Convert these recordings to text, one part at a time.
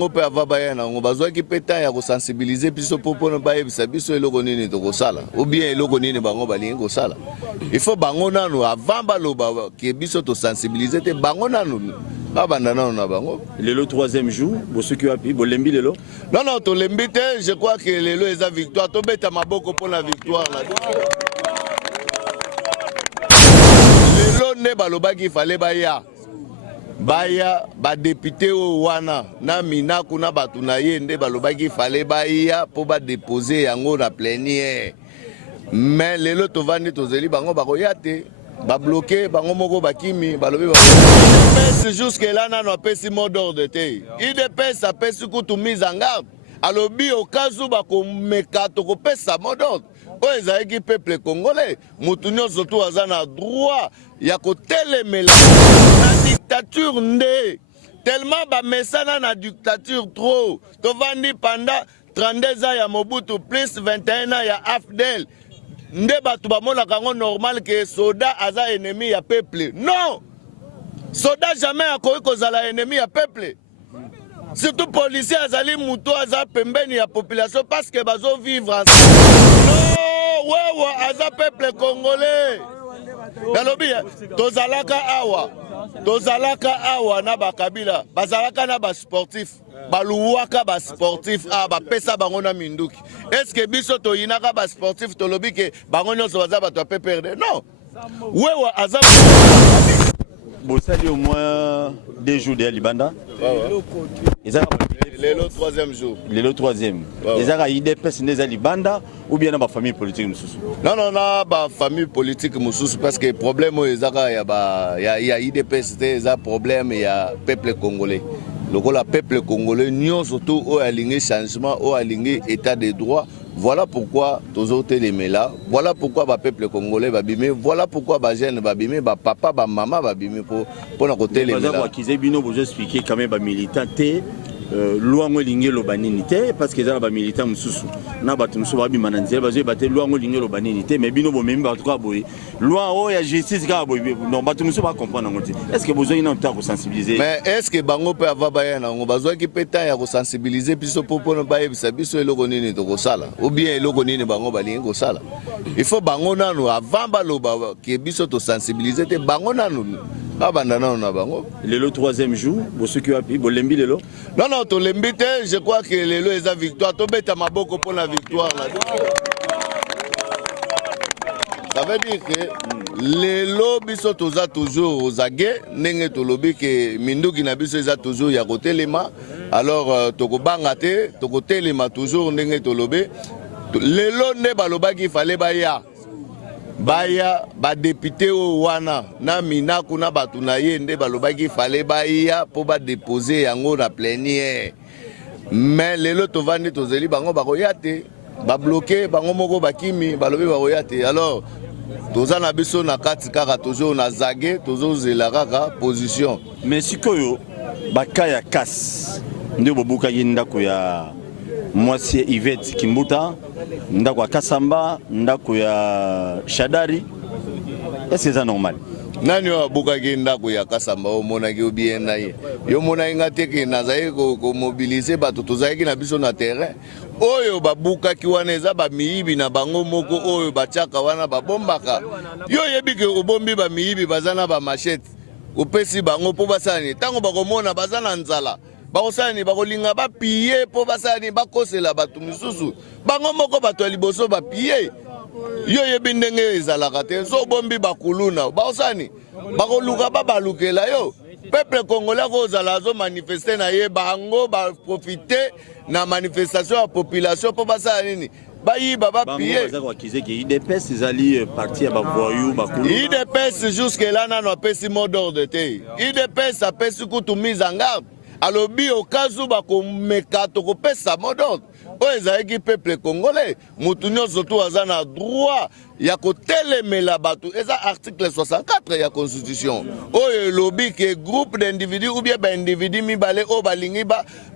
On peut avoir on besoin qui peut être sensibiliser biso popo no baye biso eloko nini to kosala ou bien eloko nini bango balingi kosala. Il faut bango nanu avant baloba ke biso to sensibiliser te bango nanu abanda nanu na bango. Le troisième jour, ceux qui ont appris, bolembi lelo. Non, to lembi te, je crois que lelo est la victoire. To beta maboko pour la victoire là. Lelo ne baloba qu'il fallait baya. Baya ba député o wana na mina kuna batu na yende balobaki fallait baya pour ba déposer yango na plénière. Mais lelo to vandi to zeli bango bakoya te ba bloquer bango moko bakimi balobi ba. IDPS jusque là na no pesi mot d'ordre te. IDPS a pesi kutu mise en garde. Alobi au cas où bako meka to ko pesa mot d'ordre. O ezaki peuple congolais mutu nyonso to azana droit ya ko telemela na dictature nde tellement ba mesana na dictature trop to vandi pendant 32 ans ya Mobutu plus 21 ans ya Afdel nde batu ba mona kango normal que soda aza ennemi ya peuple. Non, soda jamais akoki kozala ennemi ya peuple. Surtout policiers azali muto aza pembeni ya population parce que bazo vivre ensemble. Non, ouais, aza peuple congolais. Nalobi tozalaka awa na bakabila bazalaka na ba sportif baluwaka ba sportif ba pesa bango na minduki. Est-ce que biso to yinaka ba sportif to lobi ke bango nyonso baza bato pe perdre? Non. Ouais, aza Bossali au moins 2 jours de Libanda. Le troisième jour. Le troisième. Les ara IDPS neza Libanda ou bien na famille politique mususu. Non, na ba famille politique mususu parce que problème ezaka ya IDPS c'est problème ya peuple congolais. Le peuple congolais nyonso surtout au aligné changement au aligné état de droit. Voilà pourquoi tous autres les là. Voilà pourquoi le peuple congolais va bimer. Voilà pourquoi les jeunes va bimer, les papa, les maman va bimer pour notre côté les là. Vous expliquer quand même les militants loi ngolinge lobaninité parce que za ba militant mususu na batu mususu ba bimananzela bazo baté loi ngolinge lobaninité mais bino bo memba en tout cas boy loi o ya justice ka boy non batu mususu ba comprendre ngoti est-ce que besoin ina temps pour sensibiliser mais est-ce que bango peut avoir bayana ngo bazo ki peta ya ko sensibiliser biso popo no baye biso eloko nini to kosala ou bien eloko nini bango balingi kosala. Il faut bango nanu avant baloba ke biso to sensibiliser te bango nanu. Le troisième jour, ceux qui ont appris, bolembi lelo. Non, to lembi te, je crois que lelo est la victoire. To beta maboko pour la victoire là. Ça veut dire que lelo biso toza toujours aux aguets, nenge to lobi que minduki na biso eza toujours ya côté lema. Alors toko banga te, toko telema toujours nenge to lobi. Lelo ne baloba qu'il fallait baya. Baya ba député o wana na mina kuna batu na yende balobaki fallait baya pour ba déposer yango na plénière. Mais lelo to vandi to zeli bango bakoya te ba bloquer bango moko bakimi balobi bakoya te. Alors toza na biso na kati kaka toujours na zage tozo zela kaka position. Mais sikoyo bakaya kas ndio bobuka yindako ya mwasi Yvette Kimbuta ndako ya Kasamba ndako ya Shadari. Est-ce que c'est normal? Nani wa buka ndako ya Kasamba o monaki obien na ye yo mona ngate ke nazaye ko mobiliser bato tozaki na biso na terrain oyo babuka ki wana eza ba miyibi na bango moko oyo bachaka wana babombaka yo yebi ke obombi ba miyibi bazana ba machette opesi bango po basani tango bakomona bazana nzala bakosani bakolinga bapiye po basani bakosela bato misusu bango moko bato liboso bapiye yo yebi ndenge ezalaka te so bombi bakuluna bakosani bakoluka babalukela yo peuple congolais kozala zo manifester na ye bango ba profiter na manifestation ya population po basala nini bayiba bapiye IDPS ezali parti ya bavoyou bakulu IDPS jusque là nano apesi mot d'ordre te IDPS apesi kutu mise en garde alobi au cas où bako meka to ko pesa mot d'ordre o ezaki peuple congolais mutu nyonso to azana droit ya kotelemela bato eza article 64 ya constitution oyo elobi ke groupe d'individus ou bien baindividu mibale oyo balingi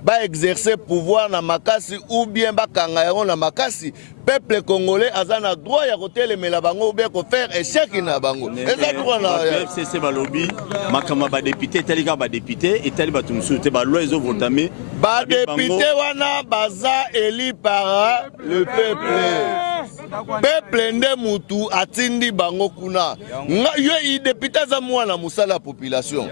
baexercer pouvoir na makasi ou bien bakanga yango na makasi peuple congolais aza na droit ya kotelemela bango ou bien kofaire échec na bango eza droit na FCC balobi makama badepute etali kaka badepute etali bato mosusu te baloi ezovotame badepute wana baza eli par le peuple nde mutu atindi bango kuna yo idepute aza mwana mosala ya population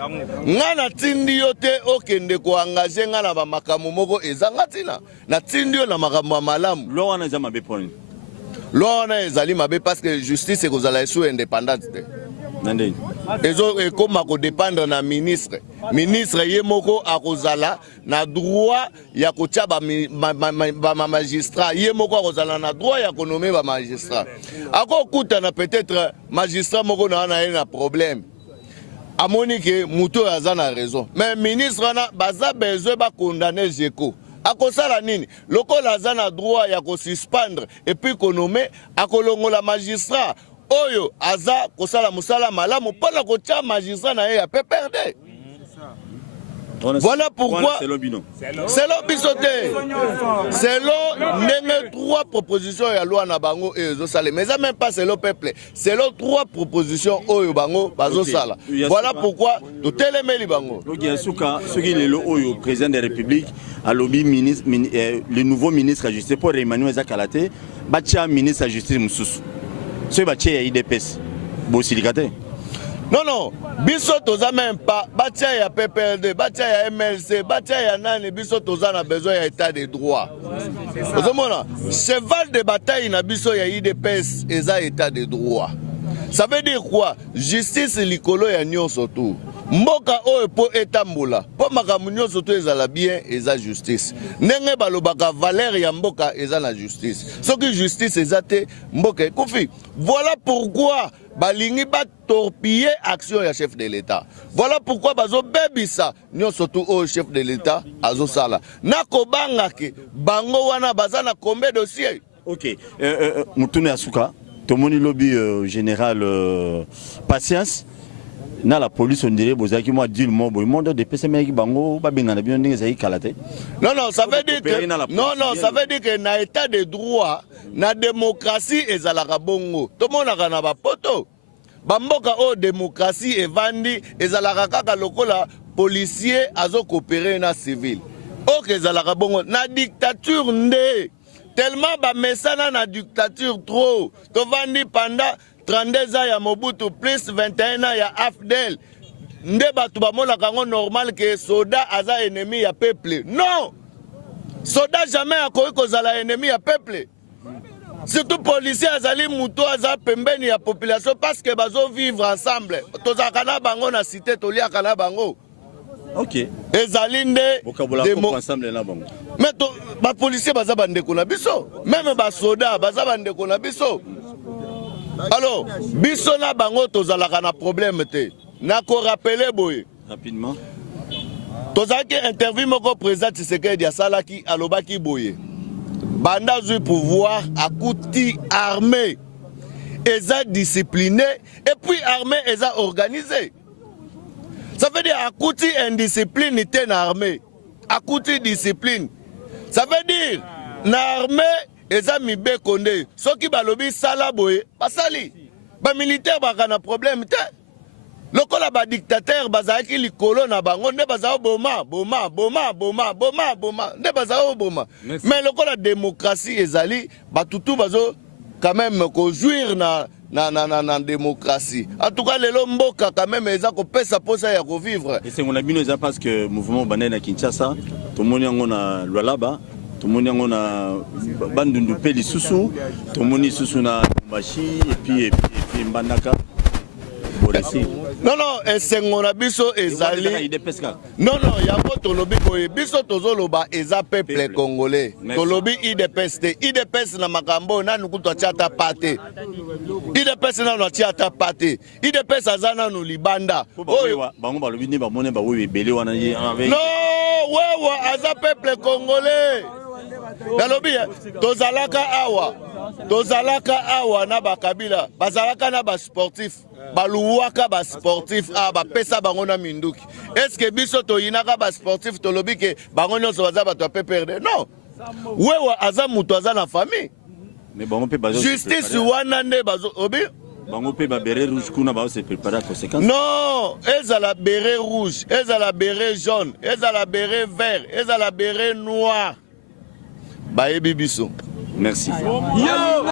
nga natindi yo te okende koengage nga na bamakambo moko ezanga ntina natindi yo na makambo ya malamu loi wana eza mabe poni loi wana ezali mabe parce que justice ekozala esu indépendante te ekoma kodépendre na ministre ye moko akozala na droit ya kotia bamagistrat ye moko akozala na droit ya konome bamagistrat akokutana peut-être magistrat moko na wana ye na problème amoni ke mutu oyo aza na raison mais ministre wana baza besoin bakondane jeko akosala nini lokola aza na droit ya kosuspendre epuis konome akolongola magistrat oyo aza kosala musala malamu mpona kotia magistrat na ye ya PPRD. Voilà pourquoi c'est biso te selon ndenge 3 propositions ya loi na bango ezosala mais ça même pas selon peuple selon 3 propositions oyo bango bazosala voilà pourquoi totelemeli bango suka soki lelo oyo président de la République alobi ministre le nouveau ministre à justice pour Emmanuel Zakalate batia ministre à justice mususu soki batia ya IDPS bosilika te. Non, biso toza même pas, batia ya PPRD, batia ya MLC, batia ya nani, biso toza na besoin ya état de droit. Ozomona, cheval de bataille na biso ya IDPS eza état de droit. Ça veut dire quoi? Justice likolo ya nyonso tu. Mboka oyo po etambola, po makambo nyonso tu ezala bien eza justice. Ndenge balobaka valeur ya mboka eza na justice. Soki justice eza te mboka ekufi. Voilà pourquoi balingi ba torpiller action ya chef de l'État. Voilà pourquoi bazo bebisa nyonso tu oyo chef de l'État azosala. Nakobanga ke bango wana bazana combien dossier. OK. Mutune Asuka, tomoni lobby général patience. Na la police on dirait bozaki moi dit le mot monde de PCM bango ba bengana bien ndenge zai kalate. Non, ça veut dire que ça veut dire que na état de droit na démocratie ezalaka bongo tomonaka na bapoto bamboka o démocratie evandi ezalaka kaka lokola policier azo coopérer na civil ok ezalaka bongo na dictature nde tellement ba mesana na dictature trop tovandi pendant 32 ans ya Mobutu plus 21 ans ya Afdel nde batu bamonaka ngo normal que soda aza ennemi ya peuple non soda jamais akoki kozala ennemi ya peuple. Surtout policiers azali muto aza pembeni ya population parce que bazo vivre ensemble. Tozaka na bango na cité toliaka na bango. OK. Ezali nde ensemble na bango. Mais ba policiers baza bandeko na biso, même ba soda baza bandeko na biso. Alors, biso na bango tozalaka na problème te. Na ko rappeler boye rapidement. Tozaki interview moko président Tshisekedi ya salaki alobaki boye. Banda du pouvoir akuti armée eza discipliné et puis armée eza organisée. Ça veut dire akuti indiscipline te na armée, akuti discipline. Ça veut dire na armée eza mibe konde soki balobi sala boye basali ba militaire baka na problème te. Lokola ba dictateur bazaki likolo na bango nde bazao boma nde bazao boma mais lokola démocratie ezali batutu bazo quand même ko jouir na démocratie. En tout cas lelo mboka quand même eza ko pesa posa ya ko vivre. Et c'est mon abino eza parce que mouvement banane na Kinshasa to moni yango na Lualaba to moni yango na bandundu pe lisusu to moni susu na Mbashi et puis Mbandaka. Non, esengona biso ezali. Non, yango tolobi boye biso tozoloba eza peuple congolais. Tolobi IDPS te. IDPS na makambo na nukuto chata pate. IDPS na no chata pate. IDPS azana no libanda. Bango balobi ni ba mone ba wewe belé wana avec. Non, wewe aza peuple congolais. Nalobi tozalaka awa. tozalaka awa na bakabila bazalaka na basportif baluwaka basportif bapesa bango na minduki. Eske biso toyinaka basportif tolobi ke bango nyonso baza bato ya PPRD? Non, wewa aza mutu aza na famille. Justice wana nde bazo obi bango pe ba béret rouge kuna ba se préparer conséquence. Non, ezala béret rouge, ezala béret jaune, ezala béret vert, ezala béret noir. Bayebi biso. Merci. Yo!